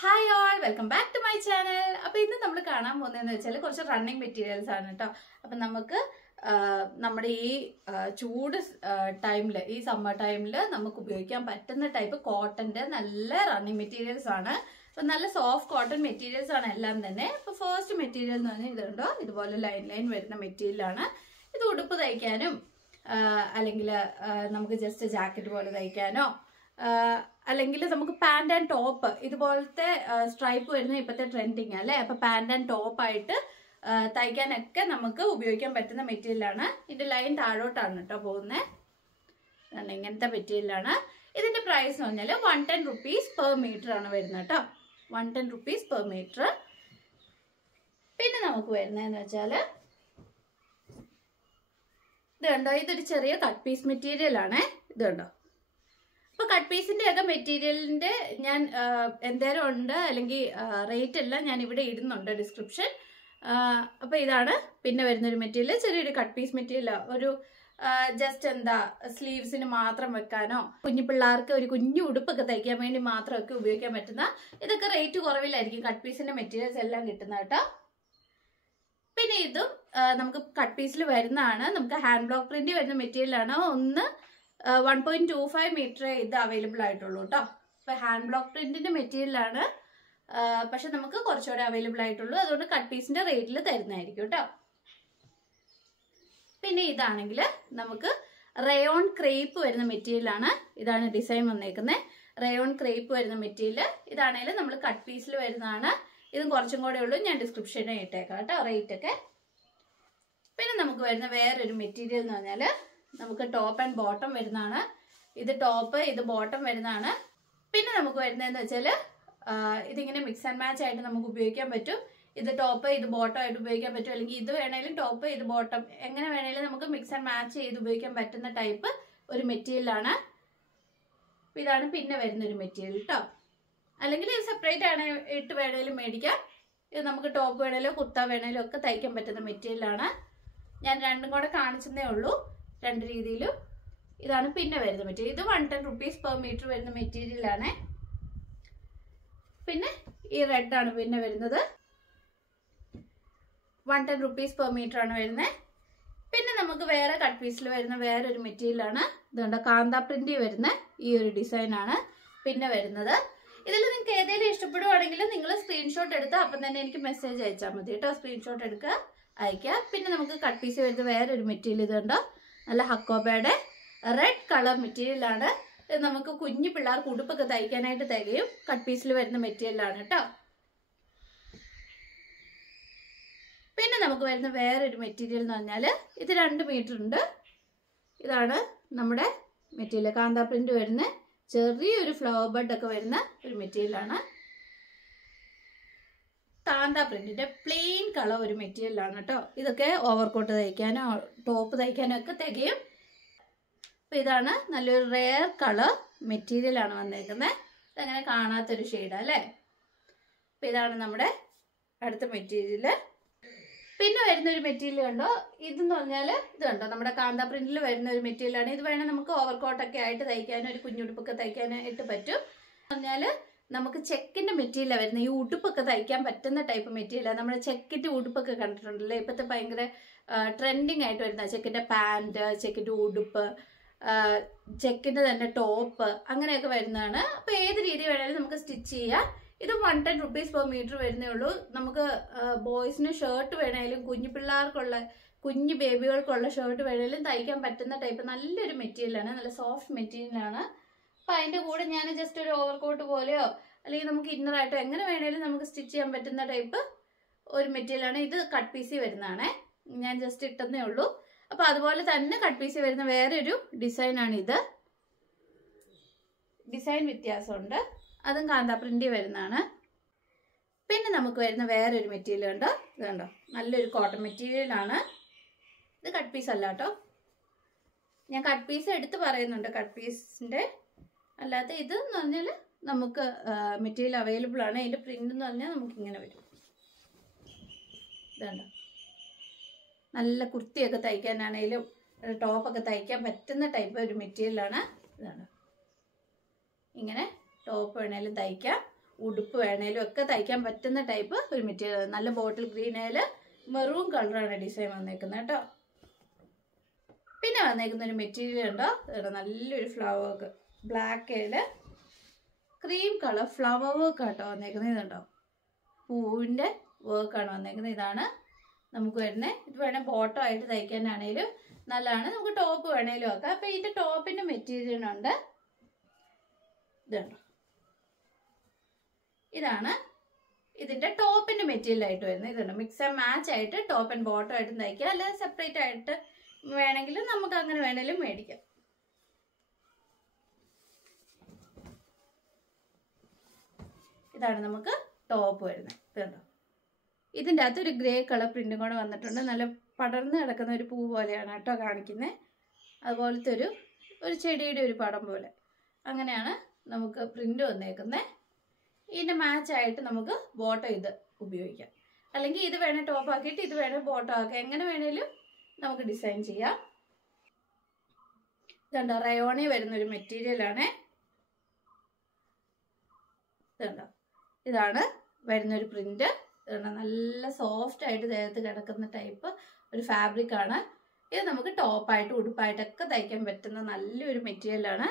Hi all, welcome back to my channel. അപ്പോൾ ഇന്ന് നമ്മൾ കാണാൻ പോകുന്നതെന്ന് വെച്ചാൽ കുറച്ച് റണ്ണിങ് മെറ്റീരിയൽസ് ആണ് കേട്ടോ. അപ്പോൾ നമുക്ക് നമ്മുടെ ഈ ചൂട് ടൈമിൽ ഈ സമ്മർ ടൈമിൽ നമുക്ക് ഉപയോഗിക്കാൻ പറ്റുന്ന ടൈപ്പ് കോട്ടന്റെ നല്ല റണ്ണിങ് മെറ്റീരിയൽസ് ആണ്. അപ്പോൾ നല്ല സോഫ്റ്റ് കോട്ടൺ മെറ്റീരിയൽസ് ആണ് എല്ലാം തന്നെ. അപ്പോൾ ഫസ്റ്റ് മെറ്റീരിയൽ എന്ന് പറഞ്ഞാൽ ഇതുണ്ടോ, ഇതുപോലെ ലൈൻ വരുന്ന മെറ്റീരിയൽ ആണ്. ഇത് ഉടുപ്പ് തയ്ക്കാനും അല്ലെങ്കിൽ നമുക്ക് ജസ്റ്റ് ജാക്കറ്റ് പോലെ തയ്ക്കാനോ അല്ലെങ്കിൽ നമുക്ക് പാന്റ് ആൻഡ് ടോപ്പ് ഇതുപോലത്തെ സ്ട്രൈപ്പ് വരുന്ന ഇപ്പോഴത്തെ ട്രെൻഡിങ് അല്ലേ. അപ്പൊ പാന്റ് ആൻഡ് ടോപ്പ് ആയിട്ട് തയ്ക്കാനൊക്കെ നമുക്ക് ഉപയോഗിക്കാൻ പറ്റുന്ന മെറ്റീരിയലാണ്. ഇതിന്റെ ലൈൻ താഴോട്ടാണ് കേട്ടോ പോകുന്നത്. ഇങ്ങനത്തെ മെറ്റീരിയലാണ്. ഇതിന്റെ പ്രൈസ് എന്ന് പറഞ്ഞാൽ 110 rupees per meter ആണ് വരുന്നത് കേട്ടോ. 110 rupees per meter. പിന്നെ നമുക്ക് വരുന്നതെന്ന് വെച്ചാൽ ഇത് കണ്ടോ, ഇതൊരു ചെറിയ കട്ട് പീസ് മെറ്റീരിയൽ ആണ്. ഇത് കണ്ടോ. അപ്പൊ കട്ട് പീസിന്റെ ഒക്കെ മെറ്റീരിയലിന്റെ ഞാൻ എന്തേലും ഉണ്ട് അല്ലെങ്കിൽ റേറ്റ് എല്ലാം ഞാൻ ഇവിടെ ഇടുന്നുണ്ട് ഡിസ്ക്രിപ്ഷൻ. അപ്പൊ ഇതാണ് പിന്നെ വരുന്നൊരു മെറ്റീരിയൽ, ചെറിയൊരു കട്ട് പീസ് മെറ്റീരിയൽ. ഒരു ജസ്റ്റ് എന്താ സ്ലീവ്സിന് മാത്രം വെക്കാനോ കുഞ്ഞു പിള്ളേർക്ക് ഒരു കുഞ്ഞു ഉടുപ്പൊക്കെ തയ്ക്കാൻ വേണ്ടി മാത്രമൊക്കെ ഉപയോഗിക്കാൻ പറ്റുന്ന, ഇതൊക്കെ റേറ്റ് കുറവിലായിരിക്കും കട്ട് പീസിന്റെ മെറ്റീരിയൽസ് എല്ലാം കിട്ടുന്നത് കേട്ടോ. പിന്നെ ഇതും നമുക്ക് കട്ട് പീസിൽ വരുന്നതാണ്. നമുക്ക് ഹാൻഡ് ബ്ലോക്ക് പ്രിന്റ് വരുന്ന മെറ്റീരിയൽ ആണ്. 1.25 meter ഇത് അവൈലബിൾ ആയിട്ടുള്ളൂ കേട്ടോ. അപ്പൊ ഹാൻഡ് ബ്ലോക്ക് പ്രിന്റിന്റെ മെറ്റീരിയൽ ആണ്, പക്ഷെ നമുക്ക് കുറച്ചുകൂടെ അവൈലബിൾ ആയിട്ടുള്ളൂ. അതുകൊണ്ട് കട്ട് പീസിന്റെ റേറ്റിൽ തരുന്നതായിരിക്കും കേട്ടോ. പിന്നെ ഇതാണെങ്കിൽ നമുക്ക് റയോൺ ക്രേപ്പ് വരുന്ന മെറ്റീരിയൽ ആണ്. ഇതാണ് ഡിസൈൻ വന്നേക്കുന്നത്, റയോൺ ക്രേപ്പ് വരുന്ന മെറ്റീരിയൽ. ഇതാണെങ്കിലും നമ്മൾ കട്ട് പീസിൽ വരുന്നതാണ്. ഇതും കുറച്ചും കൂടെ ഉള്ളൂ, ഞാൻ ഡിസ്ക്രിപ്ഷനിൽ ഇട്ടേക്കാം കേട്ടോ റേറ്റ് ഒക്കെ. പിന്നെ നമുക്ക് വരുന്ന വേറൊരു മെറ്റീരിയൽ എന്ന് പറഞ്ഞാൽ നമുക്ക് ടോപ്പ് ആൻഡ് ബോട്ടം വരുന്നതാണ്. ഇത് ടോപ്പ് ഇത് ബോട്ടം വരുന്നതാണ്. പിന്നെ നമുക്ക് വരുന്നതെന്ന് വെച്ചാൽ ഇതിങ്ങനെ മിക്സ് ആൻഡ് മാച്ച് ആയിട്ട് നമുക്ക് ഉപയോഗിക്കാൻ പറ്റും. ഇത് ടോപ്പ് ഇത് ബോട്ടം ആയിട്ട് ഉപയോഗിക്കാൻ പറ്റും, അല്ലെങ്കിൽ ഇത് വേണേലും ടോപ്പ് ഇത് ബോട്ടം എങ്ങനെ വേണേലും നമുക്ക് മിക്സ് ആൻഡ് മാച്ച് ചെയ്ത് ഉപയോഗിക്കാൻ പറ്റുന്ന ടൈപ്പ് ഒരു മെറ്റീരിയലാണ്. ഇതാണ് പിന്നെ വരുന്നൊരു മെറ്റീരിയൽ കേട്ടോ. അല്ലെങ്കിൽ ഇത് സെപ്പറേറ്റ് ആണ് ഇട്ട് വേണേലും മേടിക്കാം. ഇത് നമുക്ക് ടോപ്പ് വേണേലോ കുർത്ത വേണേലും ഒക്കെ തയ്ക്കാൻ പറ്റുന്ന മെറ്റീരിയലാണ്. ഞാൻ രണ്ടും കൂടെ കാണിച്ചതേ ഉള്ളൂ, രണ്ട് രീതിയിലും. ഇതാണ് പിന്നെ വരുന്ന മെറ്റീരിയൽ. ഇത് 110 rupees per meter വരുന്ന മെറ്റീരിയലാണ്. പിന്നെ ഈ റെഡ് ആണ് പിന്നെ വരുന്നത്, 110 rupees per meter ആണ് വരുന്നത്. പിന്നെ നമുക്ക് വേറെ കട്ട് പീസിൽ വരുന്ന വേറൊരു മെറ്റീരിയലാണ്. ഇതുകൊണ്ട് കാന്ത പ്രിന്റ് വരുന്ന ഈ ഒരു ഡിസൈൻ ആണ് പിന്നെ വരുന്നത്. ഇതിൽ നിങ്ങൾക്ക് ഏതെങ്കിലും ഇഷ്ടപ്പെടുവാണെങ്കിൽ നിങ്ങൾ സ്ക്രീൻഷോട്ട് എടുത്ത് അപ്പം തന്നെ എനിക്ക് മെസ്സേജ് അയച്ചാൽ മതി കേട്ടോ. സ്ക്രീൻഷോട്ട് എടുക്കുക, അയക്കുക. പിന്നെ നമുക്ക് കട്ട് പീസ് വരുന്ന വേറൊരു മെറ്റീരിയൽ ഇതുണ്ടോ, നല്ല ഹക്കോബയുടെ റെഡ് കളർ മെറ്റീരിയൽ ആണ്. ഇത് നമുക്ക് കുഞ്ഞു പിള്ളേർക്ക് ഉടുപ്പൊക്കെ തയ്ക്കാനായിട്ട് തികയും കട്ട് പീസിൽ വരുന്ന മെറ്റീരിയലാണ് കേട്ടോ. പിന്നെ നമുക്ക് വരുന്ന വേറൊരു മെറ്റീരിയൽ എന്ന് പറഞ്ഞാൽ ഇത് 2 meter ഉണ്ട്. ഇതാണ് നമ്മുടെ മെറ്റീരിയൽ, കാന്ത പ്രിന്റ് വരുന്ന ചെറിയൊരു ഫ്ലവർ ബഡ് ഒക്കെ വരുന്ന ഒരു മെറ്റീരിയലാണ്. കാന്ത പ്രിന്റിന്റെ പ്ലെയിൻ കളർ ഒരു മെറ്റീരിയൽ ആണ് കേട്ടോ. ഇതൊക്കെ ഓവർകോട്ട് തയ്ക്കാനോ ടോപ്പ് തയ്ക്കാനോ ഒക്കെ തികയും. അപ്പൊ ഇതാണ് നല്ലൊരു റെയർ കളർ മെറ്റീരിയൽ ആണ് വന്നേക്കുന്നത്. ഇതങ്ങനെ കാണാത്തൊരു ഷെയ്ഡ് അല്ലേ. അപ്പൊ ഇതാണ് നമ്മുടെ അടുത്ത മെറ്റീരിയൽ. പിന്നെ വരുന്നൊരു മെറ്റീരിയൽ കണ്ടോ, ഇതെന്ന് പറഞ്ഞാൽ ഇത് കണ്ടോ നമ്മുടെ കാന്ത പ്രിന്റിൽ വരുന്ന ഒരു മെറ്റീരിയൽ ആണ്. ഇത് വേണേൽ നമുക്ക് ഓവർകോട്ടൊക്കെ ആയിട്ട് തയ്ക്കാനോ ഒരു കുഞ്ഞുടുപ്പൊക്കെ തയ്ക്കാനായിട്ട് പറ്റും. പറഞ്ഞാല് നമുക്ക് ചെക്കിന്റെ മെറ്റീരിയൽ വരുന്നത്. ഈ ഉടുപ്പൊക്കെ തയ്ക്കാൻ പറ്റുന്ന ടൈപ്പ് മെറ്റീരിയലാണ്. നമ്മുടെ ചെക്കിന്റെ ഉടുപ്പൊക്കെ കണ്ടിട്ടുണ്ടല്ലോ, ഇപ്പോഴത്തെ ഭയങ്കര ട്രെൻഡിങ് ആയിട്ട് വരുന്ന ചെക്കിന്റെ പാന്റ്, ചെക്കിന്റെ ഉടുപ്പ്, ചെക്കിന്റെ തന്നെ ടോപ്പ്, അങ്ങനെയൊക്കെ വരുന്നതാണ്. അപ്പൊ ഏത് രീതി വേണേലും നമുക്ക് സ്റ്റിച്ച് ചെയ്യാം. ഇത് 110 rupees per meter വരുന്നേ ഉള്ളൂ. നമുക്ക് ബോയ്സിന് ഷർട്ട് വേണേലും കുഞ്ഞു പിള്ളേർക്കുള്ള കുഞ്ഞു ബേബികൾക്കുള്ള ഷർട്ട് വേണേലും തയ്ക്കാൻ പറ്റുന്ന ടൈപ്പ് നല്ലൊരു മെറ്റീരിയലാണ്, നല്ല സോഫ്റ്റ് മെറ്റീരിയലാണ്. അപ്പൊ അതിന്റെ കൂടെ ഞാൻ ജസ്റ്റ് ഒരു ഓവർകോട്ട് പോലെയോ അല്ലെങ്കിൽ നമുക്ക് ഇന്നറായിട്ടോ എങ്ങനെ വേണേലും നമുക്ക് സ്റ്റിച്ച് ചെയ്യാൻ പറ്റുന്ന ടൈപ്പ് ഒരു മെറ്റീരിയലാണ്. ഇത് കട്ട് പീസിൽ വരുന്നതാണ്, ഞാൻ ജസ്റ്റ് ഇട്ടതേ ഉള്ളൂ. അപ്പൊ അതുപോലെ തന്നെ കട്ട് പീസിൽ വരുന്ന വേറൊരു ഡിസൈനാണ് ഇത്. ഡിസൈൻ വ്യത്യാസമുണ്ട്, അതും കാന്ത പ്രിന്റ് വരുന്നതാണ്. പിന്നെ നമുക്ക് വരുന്ന വേറൊരു മെറ്റീരിയൽ ഉണ്ട്, ഇത് കണ്ടോ, നല്ലൊരു കോട്ടൺ മെറ്റീരിയൽ ആണ്. ഇത് കട്ട് പീസ് അല്ല കേട്ടോ, ഞാൻ കട്ട് പീസ് എടുത്ത് പറയുന്നുണ്ട്. കട്ട് പീസിന്റെ അല്ലാതെ ഇത് എന്ന് പറഞ്ഞാൽ നമുക്ക് മെറ്റീരിയൽ അവൈലബിൾ ആണ്. അതിന്റെ പ്രിന്റ് എന്ന് പറഞ്ഞാൽ നമുക്ക് ഇങ്ങനെ വരും. ഇതുണ്ടോ, നല്ല കുർത്തിയൊക്കെ തയ്ക്കാനാണേലും ടോപ്പൊക്കെ തയ്ക്കാൻ പറ്റുന്ന ടൈപ്പ് ഒരു മെറ്റീരിയലാണ്. ഇതാണ് ഇങ്ങനെ ടോപ്പ് വേണേലും തയ്ക്കാം, ഉടുപ്പ് വേണേലും ഒക്കെ തയ്ക്കാൻ പറ്റുന്ന ടൈപ്പ് ഒരു മെറ്റീരിയൽ. നല്ല ബോട്ടിൽ ഗ്രീനേൽ മെറൂൺ കളറാണ് ഡിസൈൻ വന്നേക്കുന്നത് കേട്ടോ. പിന്നെ വന്നേക്കുന്ന ഒരു മെറ്റീരിയൽ ഉണ്ടോ, നല്ലൊരു flower work, black cream colour flower work ആട്ടോ വന്നേക്കുന്നത്. ഇതുണ്ടോ, പൂവിൻ്റെ വർക്കാണ് വന്നേക്കുന്നത്. ഇതാണ് നമുക്ക് വരുന്നത്. ഇത് വേണേൽ ബോട്ടം ആയിട്ട് തയ്ക്കാനാണേലും നല്ലതാണ്. നമുക്ക് ടോപ്പ് വേണേലും ആക്കാം. അപ്പം ഇതിൻ്റെ ടോപ്പിൻ്റെ മെറ്റീരിയലുണ്ട്. ഇതുണ്ടോ, ഇതാണ് ഇതിൻ്റെ ടോപ്പിൻ്റെ മെറ്റീരിയൽ ആയിട്ട് വരുന്നത്. ഇതുണ്ട്, മിക്സ് ആൻഡ് മാച്ച് ആയിട്ട് ടോപ്പ് ആൻഡ് ബോട്ടം ആയിട്ട് തയ്ക്കുക. അല്ലാതെ സെപ്പറേറ്റ് ആയിട്ട് വേണമെങ്കിൽ നമുക്ക് അങ്ങനെ വേണേലും മേടിക്കാം. ഇതാണ് നമുക്ക് ടോപ്പ് വരുന്നത്. ഇതുണ്ടോ, ഇതിൻ്റെ അകത്ത് ഒരു ഗ്രേ കളർ പ്രിന്റും കൂടെ വന്നിട്ടുണ്ട്. നല്ല പടർന്ന് കിടക്കുന്ന ഒരു പൂ പോലെയാണ് കേട്ടോ കാണിക്കുന്നത്. അതുപോലത്തെ ഒരു ചെടിയുടെ ഒരു പടം പോലെ അങ്ങനെയാണ് നമുക്ക് പ്രിന്റ് വന്നേക്കുന്നത്. ഇതിൻ്റെ മാച്ചായിട്ട് നമുക്ക് ബോട്ടം ഇത് ഉപയോഗിക്കാം. അല്ലെങ്കിൽ ഇത് വേണേൽ ടോപ്പ് ആക്കിയിട്ട് ഇത് വേണേൽ ബോട്ടം ആക്കാം. എങ്ങനെ വേണേലും നമുക്ക് ഡിസൈൻ ചെയ്യാം. ഇതുണ്ടോ, റയോണി വരുന്നൊരു മെറ്റീരിയലാണ്. ഇതുണ്ടോ, ഇതാണ് വരുന്നൊരു പ്രിന്റ്. ഇതുണ്ടോ, നല്ല സോഫ്റ്റ് ആയിട്ട് ദേഹത്ത് കിടക്കുന്ന ടൈപ്പ് ഒരു ഫാബ്രിക് ആണ്. ഇത് നമുക്ക് ടോപ്പായിട്ട് ഉടുപ്പായിട്ടൊക്കെ തയ്ക്കാൻ പറ്റുന്ന നല്ലൊരു മെറ്റീരിയലാണ്.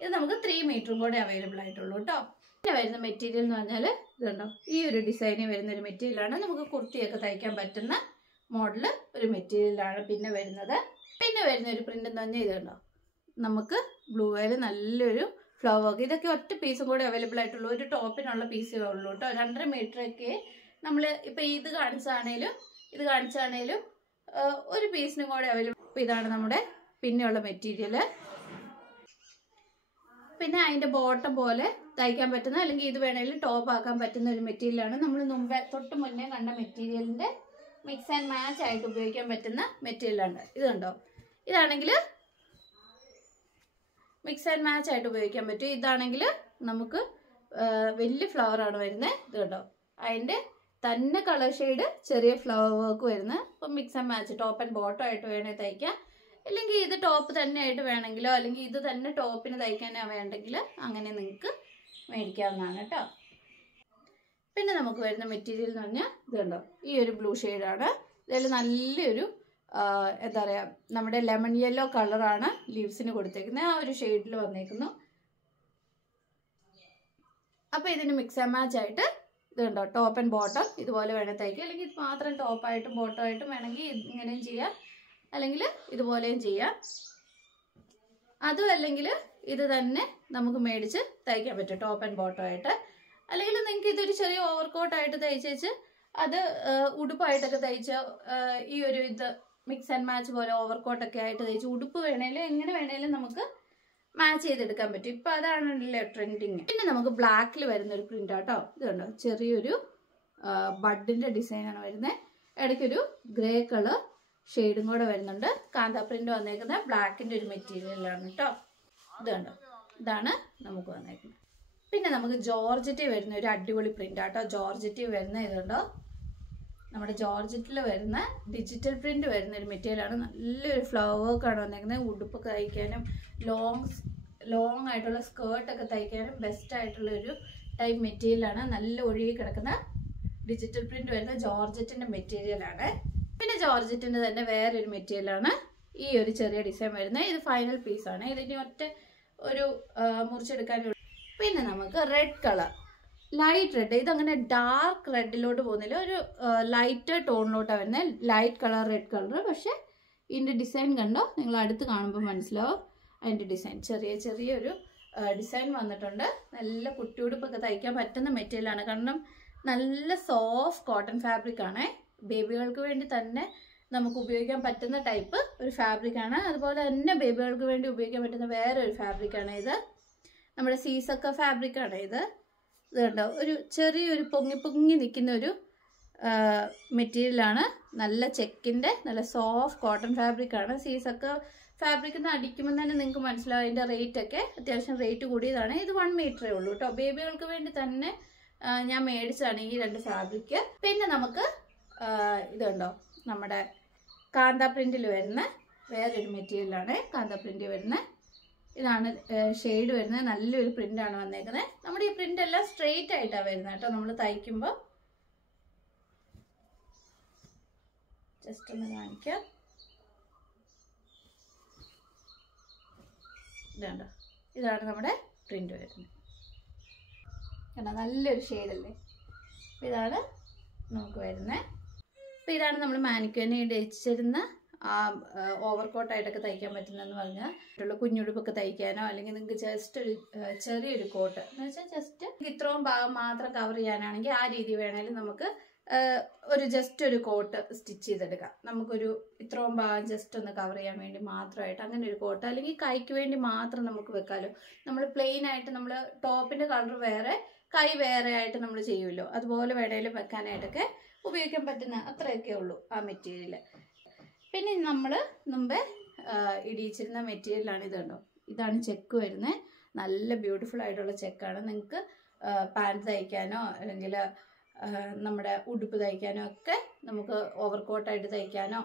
ഇത് നമുക്ക് 3 മീറ്ററും കൂടെ അവൈലബിൾ ആയിട്ടുള്ളൂ കേട്ടോ. പിന്നെ വരുന്ന മെറ്റീരിയൽ എന്ന് പറഞ്ഞാൽ ഇതുണ്ടോ, ഈ ഒരു ഡിസൈനിൽ വരുന്നൊരു മെറ്റീരിയലാണ്. നമുക്ക് കുർത്തിയൊക്കെ തയ്ക്കാൻ പറ്റുന്ന മോഡല് ഒരു മെറ്റീരിയലാണ് പിന്നെ വരുന്നത്. പിന്നെ വരുന്ന ഒരു പ്രിന്റ് എന്ന് പറഞ്ഞാൽ ഇതുണ്ടോ, നമുക്ക് ബ്ലൂവിൽ നല്ലൊരു ഫ്ലവർ വർക്ക്. ഇതൊക്കെ ഒറ്റ പീസും കൂടെ അവൈലബിൾ ആയിട്ടുള്ളൂ. ഒരു ടോപ്പിനുള്ള പീസേ ഉള്ളൂ കേട്ടോ. 2.5 മീറ്ററൊക്കെ നമ്മൾ ഇപ്പം ഇത് കാണിച്ചാണേലും ഒരു പീസിനും കൂടെ അവൈലബിൾ. അപ്പോൾ ഇതാണ് നമ്മുടെ പിന്നെയുള്ള മെറ്റീരിയൽ. പിന്നെ അതിൻ്റെ ബോട്ടം പോലെ തയ്ക്കാൻ പറ്റുന്ന, അല്ലെങ്കിൽ ഇത് വേണമെങ്കിലും ടോപ്പ് ആക്കാൻ പറ്റുന്ന ഒരു മെറ്റീരിയലാണ്. നമ്മൾ തൊട്ട് മുന്നേ കണ്ട മെറ്റീരിയലിൻ്റെ മിക്സ് ആൻഡ് മാച്ച് ആയിട്ട് ഉപയോഗിക്കാൻ പറ്റുന്ന മെറ്റീരിയലാണ്. ഇതുണ്ടോ, ഇതാണെങ്കിൽ മിക്സ് ആൻഡ് മാച്ച് ആയിട്ട് ഉപയോഗിക്കാൻ പറ്റും. ഇതാണെങ്കിൽ നമുക്ക് വലിയ ഫ്ലവറാണ് വരുന്നത്. ഇത് കേട്ടോ, അതിൻ്റെ തന്നെ കളർ ഷെയ്ഡ് ചെറിയ ഫ്ലവർ വർക്ക് വരുന്നത്. അപ്പം mix and match top and bottom ആയിട്ട് വേണേൽ തയ്ക്കാം. അല്ലെങ്കിൽ ഇത് ടോപ്പ് തന്നെ ആയിട്ട് വേണമെങ്കിലോ, അല്ലെങ്കിൽ ഇത് തന്നെ ടോപ്പിന് തയ്ക്കാനോ വേണ്ടെങ്കിൽ അങ്ങനെ നിങ്ങൾക്ക് മേടിക്കാവുന്നതാണ് കേട്ടോ. പിന്നെ നമുക്ക് വരുന്ന മെറ്റീരിയൽ എന്ന് പറഞ്ഞാൽ ഇതുണ്ടോ, ഈ ഒരു ബ്ലൂ ഷെയ്ഡാണ്. ഇതിൽ നല്ലൊരു എന്താ പറയുക, നമ്മുടെ ലെമൺ യെല്ലോ കളറാണ് ലീവ്സിന് കൊടുത്തേക്കുന്നത്. ആ ഒരു ഷെയ്ഡിൽ വന്നേക്കുന്നു. അപ്പോൾ ഇതിന് മിക്സ് ആൻഡ് മാച്ച് ആയിട്ട് ഇതുണ്ടോ, ടോപ്പ് ആൻഡ് ബോട്ടം ഇതുപോലെ വേണേൽ തയ്ക്കുക. അല്ലെങ്കിൽ ഇത് മാത്രം ടോപ്പായിട്ടും ബോട്ടമായിട്ടും വേണമെങ്കിൽ ഇങ്ങനെയും ചെയ്യാം, അല്ലെങ്കിൽ ഇതുപോലെയും ചെയ്യാം. അതും അല്ലെങ്കിൽ ഇത് തന്നെ നമുക്ക് മേടിച്ച് തയ്ക്കാൻ പറ്റും ടോപ്പ് ആൻഡ് ബോട്ടം ആയിട്ട്. അല്ലെങ്കിൽ നിങ്ങൾക്ക് ഇതൊരു ചെറിയ ഓവർകോട്ടായിട്ട് തയ്ച്ചേച്ച് അത് ഉടുപ്പായിട്ടൊക്കെ തയ്ച്ച് ഈ ഒരു ഇത് മിക്സ് ആൻഡ് മാച്ച് പോലെ ഓവർകോട്ടൊക്കെ ആയിട്ട് തയ്ച്ച് ഉടുപ്പ് വേണേലും എങ്ങനെ വേണേലും നമുക്ക് മാച്ച് ചെയ്തെടുക്കാൻ പറ്റും. ഇപ്പം അതാണല്ലോ ട്രെൻഡിങ്. പിന്നെ നമുക്ക് ബ്ലാക്കിൽ വരുന്നൊരു പ്രിന്റ് ആട്ടോ. ഇത് കണ്ടോ, ചെറിയൊരു ബഡിൻ്റെ ഡിസൈനാണ് വരുന്നത്. ഇടയ്ക്കൊരു ഗ്രേ കളർ ഷെയ്ഡും കൂടെ വരുന്നുണ്ട്. കാന്ത പ്രിന്റ് വന്നേക്കുന്നത് ബ്ലാക്കിൻ്റെ ഒരു മെറ്റീരിയലാണ് കേട്ടോ. ഇത് കണ്ടോ, ഇതാണ് നമുക്ക് വന്നേക്കുന്നത്. പിന്നെ നമുക്ക് ജോർജറ്റ് വരുന്ന ഒരു അടിപൊളി പ്രിന്റ് ആട്ടോ. ജോർജറ്റ് വരുന്ന ഇതുണ്ടോ, നമ്മുടെ ജോർജറ്റിൽ വരുന്ന ഡിജിറ്റൽ പ്രിന്റ് വരുന്ന ഒരു മെറ്റീരിയലാണ്. നല്ലൊരു ഫ്ലവർ വർക്കാണ് വന്നേക്കുന്നത്. ഉടുപ്പൊക്കെ തയ്ക്കാനും ലോങ് ആയിട്ടുള്ള സ്കേർട്ടൊക്കെ തയ്ക്കാനും ബെസ്റ്റ് ആയിട്ടുള്ള ഒരു ടൈപ്പ് മെറ്റീരിയലാണ്. നല്ല ഒഴുകി കിടക്കുന്ന ഡിജിറ്റൽ പ്രിന്റ് വരുന്ന ജോർജറ്റിന്റെ മെറ്റീരിയലാണ്. പിന്നെ ജോർജറ്റിന്റെ തന്നെ വേറൊരു മെറ്റീരിയലാണ് ഈ ഒരു ചെറിയ ഡിസൈൻ വരുന്നത്. ഇത് ഫൈനൽ പീസാണ്. ഇതിന് ഒറ്റ ഒരു മുറിച്ചെടുക്കാനുള്ള. പിന്നെ നമുക്ക് റെഡ് കളർ, ലൈറ്റ് റെഡ്. ഇതങ്ങനെ ഡാർക്ക് റെഡിലോട്ട് പോകുന്നില്ല, ഒരു ലൈറ്റ് ടോണിലോട്ടാണ് വരുന്നത്. Light colour red colour. പക്ഷെ ഇതിൻ്റെ ഡിസൈൻ കണ്ടോ, നിങ്ങൾ അടുത്ത് കാണുമ്പോൾ മനസ്സിലാവും. അതിൻ്റെ ഡിസൈൻ ചെറിയൊരു ഡിസൈൻ വന്നിട്ടുണ്ട്. നല്ല കുട്ടിയുടുപ്പൊക്കെ തയ്ക്കാൻ പറ്റുന്ന മെറ്റീരിയലാണ്. കാരണം നല്ല സോഫ്റ്റ് കോട്ടൺ ഫാബ്രിക് ആണ്. ബേബികൾക്ക് വേണ്ടി തന്നെ നമുക്ക് ഉപയോഗിക്കാൻ പറ്റുന്ന ടൈപ്പ് ഒരു ഫാബ്രിക്കാണ്. അതുപോലെ തന്നെ ബേബികൾക്ക് വേണ്ടി ഉപയോഗിക്കാൻ പറ്റുന്ന വേറൊരു ഫാബ്രിക്കാണ് ഇത്. നമ്മുടെ സീസക്ക ഫാബ്രിക്കാണ് ഇത്. ഇത് കണ്ടോ, ഒരു ചെറിയൊരു പൊങ്ങി നിൽക്കുന്ന ഒരു മെറ്റീരിയലാണ്. നല്ല ചെക്കിൻ്റെ നല്ല സോഫ്റ്റ് കോട്ടൺ ഫാബ്രിക്കാണ്. സീസക്ക ഫാബ്രിക് എന്ന് അടിക്കുമ്പോൾ തന്നെ നിങ്ങൾക്ക് മനസ്സിലാവും. അതിൻ്റെ റേറ്റൊക്കെ അത്യാവശ്യം റേറ്റ് കൂടിയതാണ്. ഇത് 1 മീറ്ററേ ഉള്ളൂ കേട്ടോ. ബേബികൾക്ക് വേണ്ടി തന്നെ ഞാൻ മേടിച്ചതാണ് ഈ 2 ഫാബ്രിക്ക്. പിന്നെ നമുക്ക് ഇതുണ്ടോ, നമ്മുടെ കാന്ത പ്രിന്റിൽ വരുന്ന വേറൊരു മെറ്റീരിയലാണ്. കാന്ത പ്രിന്റ് വരുന്ന ഇതാണ് ഷെയ്ഡ് വരുന്നത്. നല്ലൊരു പ്രിൻ്റാണ് വന്നേക്കുന്നത്. നമ്മുടെ ഈ പ്രിൻ്റ് എല്ലാം സ്ട്രെയിറ്റ് ആയിട്ടാണ് വരുന്നത് കേട്ടോ. നമ്മൾ തയ്ക്കുമ്പോൾ ജസ്റ്റ് ഒന്ന് കാണിക്കാം. ഇതാണ്ടോ, ഇതാണ് നമ്മുടെ പ്രിൻ്റ് വരുന്നത്. കണ്ടോ, നല്ലൊരു ഷെയ്ഡല്ലേ. അപ്പോൾ ഇതാണ് നമുക്ക് വരുന്നത്. അപ്പോൾ ഇതാണ് നമ്മൾ മാനിക്യൂറിന് ധരിച്ചിരുന്ന ഓവർകോട്ടായിട്ടൊക്കെ തയ്ക്കാൻ പറ്റുന്നതെന്ന് പറഞ്ഞാൽ കുഞ്ഞുടുപ്പൊക്കെ തയ്ക്കാനോ അല്ലെങ്കിൽ നിങ്ങൾക്ക് ജസ്റ്റ് ഒരു ചെറിയൊരു കോട്ട് എന്ന് വെച്ചാൽ ജസ്റ്റ് ഇത്രയും ഭാഗം മാത്രം കവർ ചെയ്യാനാണെങ്കിൽ ആ രീതി വേണമെങ്കിൽ നമുക്ക് ഒരു ജസ്റ്റ് ഒരു കോട്ട് സ്റ്റിച്ച് ചെയ്തെടുക്കാം. നമുക്കൊരു ഇത്രയും ഭാഗം ജസ്റ്റ് ഒന്ന് കവർ ചെയ്യാൻ വേണ്ടി മാത്രമായിട്ട് അങ്ങനെ ഒരു കോട്ട്, അല്ലെങ്കിൽ കൈക്ക് വേണ്ടി മാത്രം നമുക്ക് വെക്കാമല്ലോ. നമ്മൾ പ്ലെയിൻ ആയിട്ട് നമ്മൾ ടോപ്പിൻ്റെ കളർ വേറെ കൈ വേറെ ആയിട്ട് നമ്മൾ ചെയ്യുമല്ലോ, അതുപോലെ വേണേലും വെക്കാനായിട്ടൊക്കെ ഉപയോഗിക്കാൻ പറ്റുന്ന അത്രയൊക്കെ ഉള്ളൂ ആ മെറ്റീരിയൽ. പിന്നെ നമ്മൾ മുമ്പേ ഇടിയിച്ചിരുന്ന മെറ്റീരിയലാണ്. ഇത് കണ്ടോ, ഇതാണ് ചെക്ക് വരുന്നത്. നല്ല ബ്യൂട്ടിഫുൾ ആയിട്ടുള്ള ചെക്കാണ്. നിങ്ങൾക്ക് പാൻറ് തയ്ക്കാനോ അല്ലെങ്കിൽ നമ്മുടെ ഉടുപ്പ് തയ്ക്കാനോ ഒക്കെ നമുക്ക് ഓവർകോട്ടായിട്ട് തയ്ക്കാനോ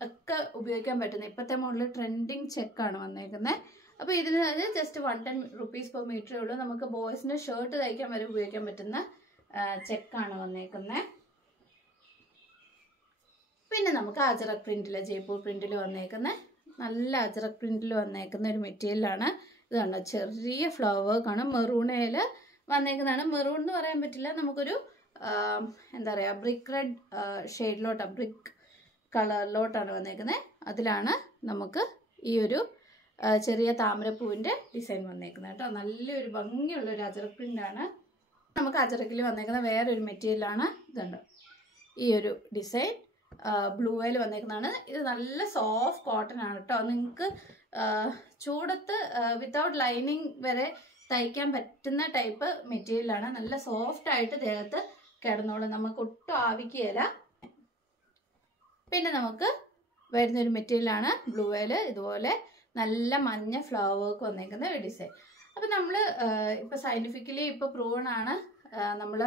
ഒക്കെ ഉപയോഗിക്കാൻ പറ്റുന്ന ഇപ്പോഴത്തെ മോഡൽ ട്രെൻഡിങ് ചെക്കാണ് വന്നേക്കുന്നത്. അപ്പോൾ ഇതിന് ജസ്റ്റ് 110 rupees per meter ഉള്ളൂ. നമുക്ക് ബോയ്സിൻ്റെ ഷർട്ട് തയ്ക്കാൻ വരെ ഉപയോഗിക്കാൻ പറ്റുന്ന ചെക്കാണ് വന്നേക്കുന്നത്. പിന്നെ നമുക്ക് അജറക് പ്രിന്റിൽ, ജയ്പൂർ പ്രിന്റിൽ വന്നേക്കുന്ന നല്ല അജറക് പ്രിന്റിൽ വന്നേക്കുന്ന ഒരു മെറ്റീരിയലാണ്. ഇത് കണ്ടോ, ചെറിയ ഫ്ലവർ വർക്കാണ്. മെറൂണയിൽ വന്നേക്കുന്നതാണ്. മെറൂൺ എന്ന് പറയാൻ പറ്റില്ല, നമുക്കൊരു എന്താ പറയുക, ബ്രിക്ക് റെഡ് ഷെയ്ഡിലോട്ടാണ്, ബ്രിക്ക് കളറിലോട്ടാണ് വന്നേക്കുന്നത്. അതിലാണ് നമുക്ക് ഈ ഒരു ചെറിയ താമരപ്പൂവിൻ്റെ ഡിസൈൻ വന്നേക്കുന്നത് കേട്ടോ. നല്ലൊരു ഭംഗിയുള്ളൊരു അജറക് പ്രിൻ്റാണ്. നമുക്ക് അജറക്കിൽ വന്നേക്കുന്ന വേറൊരു മെറ്റീരിയലാണ്. ഇതുണ്ട്, ഈ ഒരു ഡിസൈൻ ബ്ലൂയിൽ വന്നേക്കുന്നതാണ്. ഇത് നല്ല സോഫ്റ്റ് കോട്ടൺ ആണ് കേട്ടോ. നിങ്ങൾക്ക് ചൂടത്ത് വിത്തൗട്ട് ലൈനിങ് വരെ തയ്ക്കാൻ പറ്റുന്ന ടൈപ്പ് മെറ്റീരിയലാണ്. നല്ല സോഫ്റ്റ് ആയിട്ട് ദേഹത്ത് കിടന്നോളും, നമുക്ക് ഒട്ടും ആവിക്കുകയില്ല. പിന്നെ നമുക്ക് വരുന്നൊരു മെറ്റീരിയലാണ് ബ്ലൂയിൽ ഇതുപോലെ നല്ല മഞ്ഞ ഫ്ലവർ വർക്ക് വന്നേക്കുന്ന ഒരു ഡിസൈൻ. അപ്പം നമ്മൾ ഇപ്പോൾ സയൻറ്റിഫിക്കലി ഇപ്പോൾ പ്രൂവൺ ആണ്, നമ്മൾ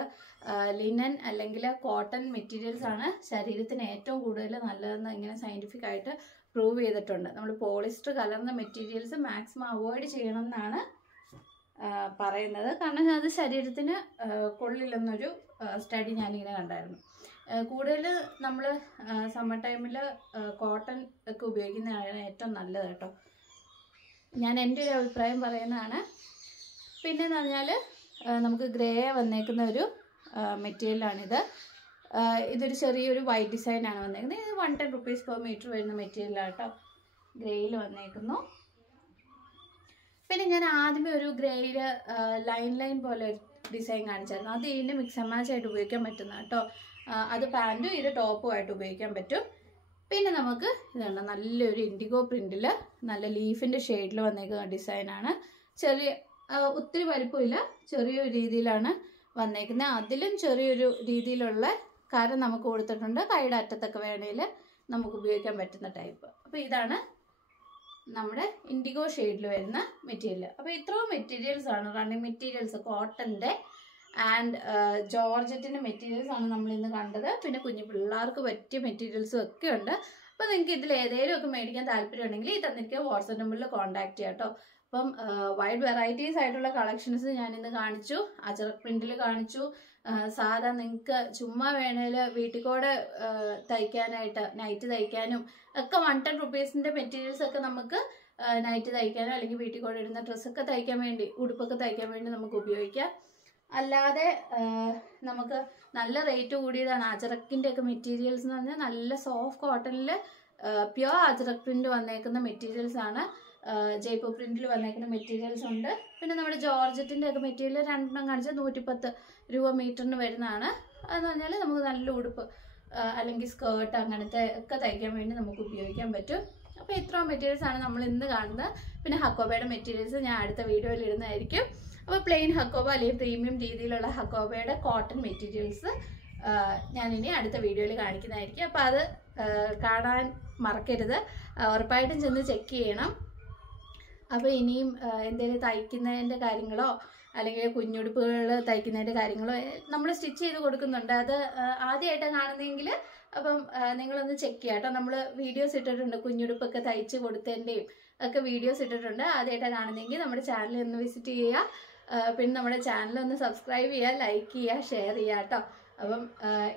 ലിനൻ അല്ലെങ്കിൽ കോട്ടൺ മെറ്റീരിയൽസ് ആണ് ശരീരത്തിന് ഏറ്റവും കൂടുതൽ നല്ലതെന്ന് ഇങ്ങനെ സയൻറ്റിഫിക് ആയിട്ട് പ്രൂവ് ചെയ്തിട്ടുണ്ട്. നമ്മൾ പോളിസ്റ്റർ കലർന്ന മെറ്റീരിയൽസ് മാക്സിമം അവോയ്ഡ് ചെയ്യണം എന്നാണ് പറയുന്നത്. കാരണം അത് ശരീരത്തിന് കൊള്ളില്ലെന്നൊരു സ്റ്റഡി ഞാനിങ്ങനെ കണ്ടായിരുന്നു. കൂടുതൽ നമ്മൾ സമ്മർ ടൈമിൽ കോട്ടൺ ഒക്കെ ഉപയോഗിക്കുന്നതാണ് ഏറ്റവും നല്ലത് കേട്ടോ. ഞാൻ എൻ്റെ ഒരു അഭിപ്രായം പറയുന്നതാണ്. പിന്നെന്ന് പറഞ്ഞാൽ നമുക്ക് ഗ്രേ വന്നേക്കുന്ന ഒരു മെറ്റീരിയലാണിത്. ഇതൊരു ചെറിയൊരു വൈറ്റ് ഡിസൈനാണ് വന്നേക്കുന്നത്. ഇത് 110 rupees per meter വരുന്ന മെറ്റീരിയലാണ് കേട്ടോ. ഗ്രേയിൽ വന്നേക്കുന്നു. പിന്നെ ഞാൻ ആദ്യമേ ഒരു ഗ്രേയിൽ ലൈൻ പോലെ ഒരു ഡിസൈൻ കാണിച്ചായിരുന്നു. അത് ഇതിൻ്റെ മിക്സ് ആൻഡ് മാച്ച് ആയിട്ട് ഉപയോഗിക്കാൻ പറ്റുന്ന കേട്ടോ. അത് പാൻറ്റും ഇത് ടോപ്പും ആയിട്ട് ഉപയോഗിക്കാൻ പറ്റും. പിന്നെ നമുക്ക് ഇതാണ് നല്ലൊരു ഇൻഡിഗോ പ്രിൻറ്റിൽ നല്ല ലീഫിൻ്റെ ഷെയ്ഡിൽ വന്നേക്കുന്ന ഡിസൈനാണ്. ചെറിയ ഒത്തിരി വലിപ്പമില്ല, ചെറിയൊരു രീതിയിലാണ് വന്നേക്കുന്നത്. അതിലും ചെറിയൊരു രീതിയിലുള്ള കരം നമുക്ക് കൊടുത്തിട്ടുണ്ട്. കൈയുടെ അറ്റത്തൊക്കെ വേണേൽ നമുക്ക് ഉപയോഗിക്കാൻ പറ്റുന്ന ടൈപ്പ്. അപ്പോൾ ഇതാണ് നമ്മുടെ ഇൻഡിഗോ ഷെയ്ഡിൽ വരുന്ന മെറ്റീരിയൽ. അപ്പോൾ ഇത്രയും മെറ്റീരിയൽസ് ആണ്, റണ്ണിങ് മെറ്റീരിയൽസ്, കോട്ടൻ്റെ ആൻഡ് ജോർജറ്റിൻ്റെ മെറ്റീരിയൽസ് ആണ് നമ്മൾ ഇന്ന് കണ്ടത്. പിന്നെ കുഞ്ഞു പിള്ളേർക്ക് പറ്റിയ മെറ്റീരിയൽസും ഒക്കെ ഉണ്ട്. അപ്പോൾ നിങ്ങൾക്ക് ഇതിൽ ഏതെങ്കിലും ഒക്കെ മേടിക്കാൻ താല്പര്യം ഉണ്ടെങ്കിൽ ഈ തന്നിരിക്കുക വാട്സ്ആപ്പ് നമ്പറിൽ കോൺടാക്ട് ചെയ്യാം കേട്ടോ. അപ്പം വൈഡ് വെറൈറ്റീസ് ആയിട്ടുള്ള കളക്ഷൻസ് ഞാനിന്ന് കാണിച്ചു. അജറക് പ്രിന്റിൽ കാണിച്ചു. സാധാ നിങ്ങൾക്ക് ചുമ്മാ വേണേൽ വീട്ടിൽ കൂടെ തയ്ക്കാനായിട്ട് നൈറ്റ് തയ്ക്കാനും ഒക്കെ 110 rupeesൻ്റെ മെറ്റീരിയൽസ് ഒക്കെ നമുക്ക് നൈറ്റ് തയ്ക്കാനോ അല്ലെങ്കിൽ വീട്ടിൽ കൂടെ ഇടുന്ന ഡ്രസ്സൊക്കെ തയ്ക്കാൻ വേണ്ടി, ഉടുപ്പൊക്കെ തയ്ക്കാൻ വേണ്ടി നമുക്ക് ഉപയോഗിക്കാം. അല്ലാതെ നമുക്ക് നല്ല റേറ്റ് കൂടിയതാണ് അജറക്കിൻ്റെ ഒക്കെ മെറ്റീരിയൽസ് എന്ന് പറഞ്ഞാൽ. നല്ല സോഫ്റ്റ് കോട്ടണിൽ പ്യുവർ അജറക് പ്രിന്റ് വന്നേക്കുന്ന മെറ്റീരിയൽസ് ആണ്. ജയ്പൂർ പ്രിന്റിൽ വന്നേക്കുന്ന മെറ്റീരിയൽസ് ഉണ്ട്. പിന്നെ നമ്മുടെ ജോർജറ്റിൻ്റെ ഒക്കെ മെറ്റീരിയൽ രണ്ടെണ്ണം കാണിച്ചാൽ 110 രൂപ മീറ്ററിന് വരുന്നതാണ്. അതെന്ന് പറഞ്ഞാൽ നമുക്ക് നല്ല ഉടുപ്പ് അല്ലെങ്കിൽ സ്കേർട്ട് അങ്ങനത്തെ ഒക്കെ തയ്ക്കാൻ വേണ്ടി നമുക്ക് ഉപയോഗിക്കാൻ പറ്റും. അപ്പോൾ ഇത്രയും മെറ്റീരിയൽസ് ആണ് നമ്മൾ ഇന്ന് കാണുന്നത്. പിന്നെ ഹക്കോബയുടെ മെറ്റീരിയൽസ് ഞാൻ അടുത്ത വീഡിയോയിൽ ഇടുന്നതായിരിക്കും. അപ്പോൾ പ്ലെയിൻ ഹക്കോബ അല്ലെങ്കിൽ പ്രീമിയം രീതിയിലുള്ള ഹക്കോബയുടെ കോട്ടൺ മെറ്റീരിയൽസ് ഞാനിനി അടുത്ത വീഡിയോയിൽ കാണിക്കുന്നതായിരിക്കും. അപ്പോൾ അത് കാണാൻ മറക്കരുത്, ഉറപ്പായിട്ടും ചെന്ന് ചെക്ക് ചെയ്യണം. അപ്പോൾ ഇനിയും എന്തെങ്കിലും തയ്ക്കുന്നതിൻ്റെ കാര്യങ്ങളോ അല്ലെങ്കിൽ കുഞ്ഞുടുപ്പുകൾ തയ്ക്കുന്നതിൻ്റെ കാര്യങ്ങളോ നമ്മൾ സ്റ്റിച്ച് ചെയ്ത് കൊടുക്കുന്നുണ്ട്. അത് ആദ്യമായിട്ടാണ് കാണുന്നതെങ്കിൽ അപ്പം നിങ്ങളൊന്ന് ചെക്ക് ചെയ്യാം കേട്ടോ. നമ്മൾ വീഡിയോസ് ഇട്ടിട്ടുണ്ട് കുഞ്ഞുടുപ്പൊക്കെ തയ്ച്ച് കൊടുത്തതിൻ്റെയും ഒക്കെ വീഡിയോസ് ഇട്ടിട്ടുണ്ട്. ആദ്യമായിട്ടാണ് കാണുന്നതെങ്കിൽ നമ്മുടെ ചാനൽ ഒന്ന് വിസിറ്റ് ചെയ്യുക. പിന്നെ നമ്മുടെ ചാനൽ ഒന്ന് സബ്സ്ക്രൈബ് ചെയ്യുക, ലൈക്ക് ചെയ്യുക, ഷെയർ ചെയ്യുക കേട്ടോ. അപ്പം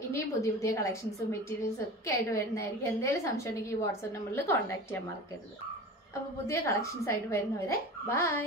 ഇനിയും പുതിയ പുതിയ കളക്ഷൻസും മെറ്റീരിയൽസും ഒക്കെ ആയിട്ട് വരുന്നതായിരിക്കും. എന്തെങ്കിലും സംശയം ഉണ്ടെങ്കിൽ ഈ വാട്സാപ്പ് നമ്പറിൽ കോൺടാക്ട് ചെയ്യാൻ മറക്കരുത്. അപ്പോൾ പുതിയ കളക്ഷൻസ് ആയിട്ട് വരുന്നവരെ ബൈ.